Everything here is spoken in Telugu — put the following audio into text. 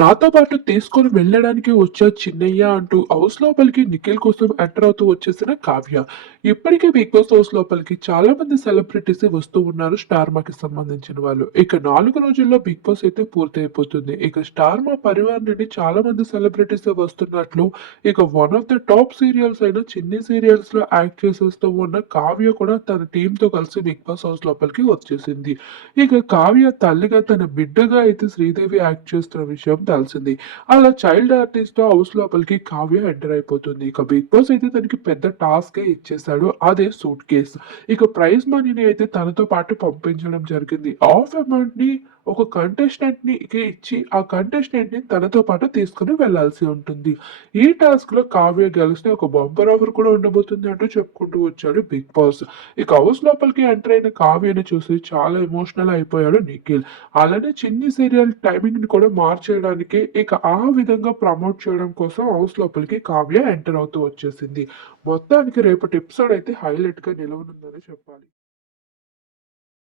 నాతో పాటు తీసుకొని వెళ్ళడానికి వచ్చా చిన్నయ్య అంటూ హౌస్ లోపలికి నిఖిల్ కోసం ఎంటర్ అవుతూ వచ్చేసిన కావ్య. ఇప్పటికే బిగ్ బాస్ హౌస్ లోపలికి చాలా మంది సెలబ్రిటీస్ వస్తూ ఉన్నారు స్టార్ మాకి సంబంధించిన వాళ్ళు. ఇక నాలుగు రోజుల్లో బిగ్ బాస్ అయితే పూర్తి అయిపోతుంది ఇక స్టార్ మా పరివార్ నుండి చాలా మంది సెలబ్రిటీస్ వస్తున్నట్లు ఇక one of the top serials అయిన చిన్ని సీరియల్స్లో యాక్ట్ చేసేస్తూ ఉన్న కావ్య కూడా తన టీమ్తో కలిసి బిగ్ బాస్ హౌస్ లోపలికి వచ్చేసింది. ఇక కావ్య తల్లిగా తన బిడ్డగా అయితే శ్రీదేవి యాక్ట్ చేస్తున్న విషయం ఉండాల్సింది. అలా చైల్డ్ ఆర్టిస్ట్ హౌస్ లోపలికి కావ్య ఎంటర్ అయిపోతుంది. ఇక బిగ్ బాస్ అయితే తనకి పెద్ద టాస్క్ ఇచ్చేసాడు అదే సూట్ కేస్ ఇక ప్రైజ్ మనీని అయితే తనతో పాటు పంపించడం జరిగింది. ఆఫ్ అమౌంట్ని ఒక కంటెస్టెంట్ని ఇచ్చి ఆ కంటెస్టెంట్ని తనతో పాటు తీసుకుని వెళ్ళాల్సి ఉంటుంది. ఈ టాస్క్లో కావ్య గెలిచిన ఒక బంపర్ ఆఫర్ కూడా ఉండబోతుంది అంటూ చెప్పుకుంటూ వచ్చాడు బిగ్ బాస్. ఇక హౌస్ లోపలికి ఎంటర్ అయిన కావ్యని చూసి చాలా ఎమోషనల్ అయిపోయాడు నిఖిల్. అలానే చిన్ని సీరియల్ టైమింగ్ని కూడా మార్చేయడానికి ఇక ఆ విధంగా ప్రమోట్ చేయడం కోసం హౌస్ లోపలికి కావ్య ఎంటర్ అవుతూ వచ్చేసింది. మొత్తానికి రేపటి ఎపిసోడ్ అయితే హైలైట్గా నిలవనుందని చెప్పాలి.